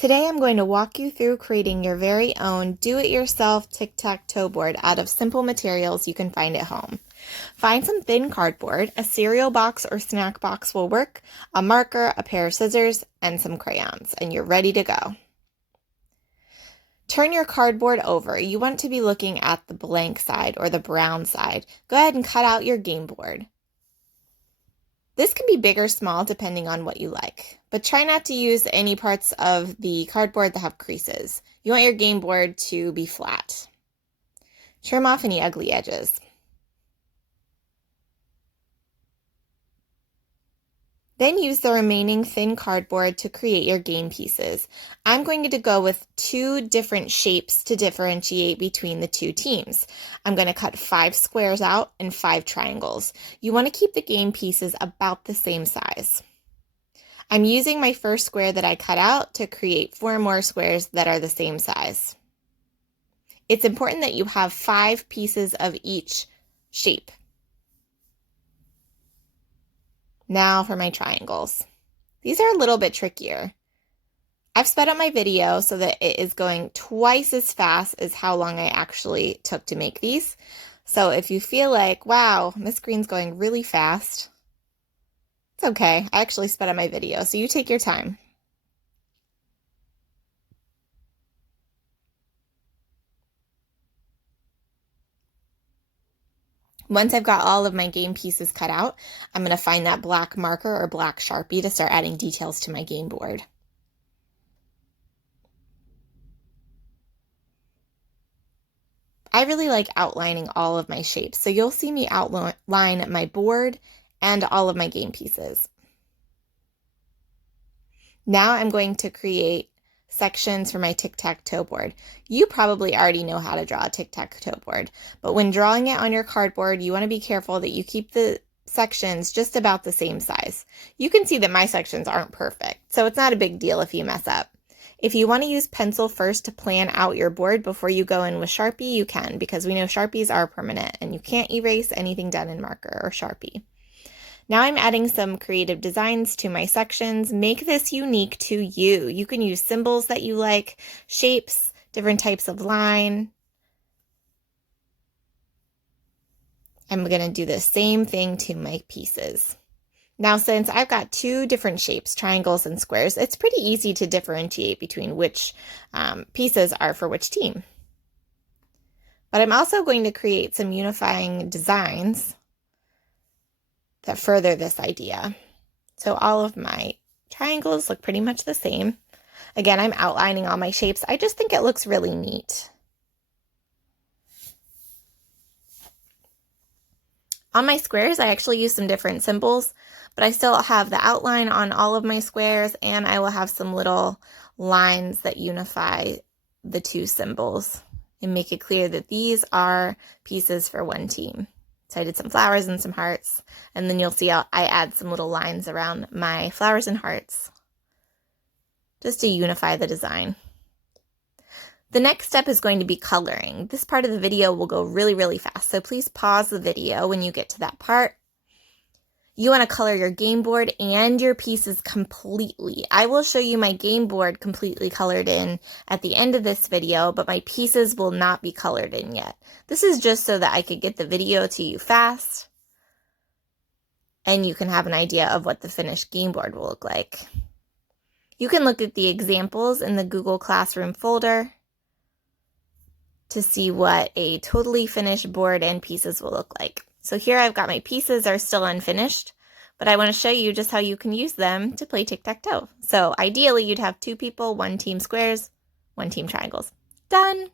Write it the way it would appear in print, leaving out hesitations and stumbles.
Today I'm going to walk you through creating your very own do-it-yourself tic-tac-toe board out of simple materials you can find at home. Find some thin cardboard, a cereal box or snack box will work, a marker, a pair of scissors, and some crayons, and you're ready to go. Turn your cardboard over. You want to be looking at the blank side or the brown side. Go ahead and cut out your game board. This can be big or small depending on what you like, but try not to use any parts of the cardboard that have creases. You want your game board to be flat. Trim off any ugly edges. Then use the remaining thin cardboard to create your game pieces. I'm going to go with 2 different shapes to differentiate between the 2 teams. I'm going to cut 5 squares out and 5 triangles. You want to keep the game pieces about the same size. I'm using my first square that I cut out to create 4 more squares that are the same size. It's important that you have 5 pieces of each shape. Now for my triangles. These are a little bit trickier. I've sped up my video so that it is going twice as fast as how long I actually took to make these. So if you feel like, wow, Miss Green's going really fast, it's okay. I actually sped up my video, so you take your time. Once I've got all of my game pieces cut out, I'm going to find that black marker or black Sharpie to start adding details to my game board. I really like outlining all of my shapes, so you'll see me outline my board and all of my game pieces. Now I'm going to create sections for my tic-tac-toe board. You probably already know how to draw a tic-tac-toe board, but when drawing it on your cardboard, you want to be careful that you keep the sections just about the same size. You can see that my sections aren't perfect, so it's not a big deal if you mess up. If you want to use pencil first to plan out your board before you go in with Sharpie, you can, because we know Sharpies are permanent and you can't erase anything done in marker or Sharpie. Now I'm adding some creative designs to my sections. Make this unique to you. You can use symbols that you like, shapes, different types of line. I'm going to do the same thing to my pieces. Now, since I've got 2 different shapes, triangles and squares, it's pretty easy to differentiate between which pieces are for which team. But I'm also going to create some unifying designs that further this idea. So all of my triangles look pretty much the same. Again, I'm outlining all my shapes. I just think it looks really neat. On my squares, I actually use some different symbols, but I still have the outline on all of my squares, and I will have some little lines that unify the 2 symbols and make it clear that these are pieces for one team. So I did some flowers and some hearts, and then you'll see I add some little lines around my flowers and hearts just to unify the design. The next step is going to be coloring. This part of the video will go really, really fast, so please pause the video when you get to that part. You want to color your game board and your pieces completely. I will show you my game board completely colored in at the end of this video, but my pieces will not be colored in yet. This is just so that I could get the video to you fast, and you can have an idea of what the finished game board will look like. You can look at the examples in the Google Classroom folder to see what a totally finished board and pieces will look like. So here I've got my pieces are still unfinished, but I want to show you just how you can use them to play tic-tac-toe. So ideally you'd have 2 people, 1 team squares, 1 team triangles. Done!